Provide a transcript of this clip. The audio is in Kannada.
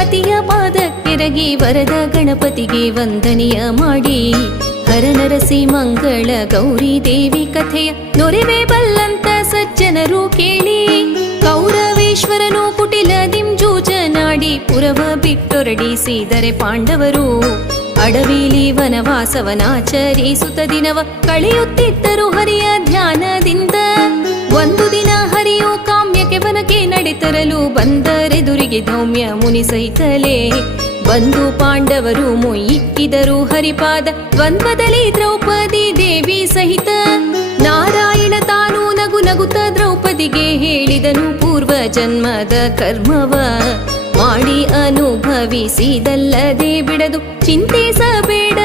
ಪತಿಯ ಪಾದಕ್ಕೆರಗಿ ವರದ ಗಣಪತಿಗೆ ವಂದನೆಯ ಮಾಡಿ ಹರನರಸಿ ಮಂಗಳ ಗೌರಿ ದೇವಿ ಕಥೆಯ ನೊರೆವೆ ಬಲ್ಲಂತ ಸಜ್ಜನರು ಕೇಳಿ ಕೌರವೇಶ್ವರನು ಕುಟಿಲದಿಂಜೂಜನಾಡಿ ಪುರವ ಬಿಟ್ಟೊರಡಿಸಿದರೆ ಪಾಂಡವರು ಅಡವಿಲಿ ವನವಾಸವನಾಚರಿಸುತ್ತ ದಿನವ ಕಳೆಯುತ್ತಿದ್ದರು ಹರಿಯ ಧ್ಯಾನದಿಂದ. ಒಂದು ದಿನ ಹರಿಯು ಕಾಮ್ಯಕ್ಕೆ ವನಕ್ಕೆ ನಡೆತರಲು ಬಂದರೆದುರಿಗೆ ಧೌಮ್ಯ ಮುನಿ ಸಹಿತಲೇ ಬಂದು ಪಾಂಡವರು ಮುಯ್ಯಿಕ್ಕಿದರು ಹರಿಪಾದ ದ್ವಂದ್ವದಲ್ಲಿ ದ್ರೌಪದಿ ದೇವಿ ಸಹಿತ. ನಾರಾಯಣ ತಾನು ನಗು ನಗುತ್ತ ದ್ರೌಪದಿಗೆ ಹೇಳಿದನು ಪೂರ್ವ ಜನ್ಮದ ಕರ್ಮವ ಮಾಡಿ ಅನುಭವಿಸಿದಲ್ಲದೆ ಬಿಡದು ಚಿಂತಿಸಬೇಡ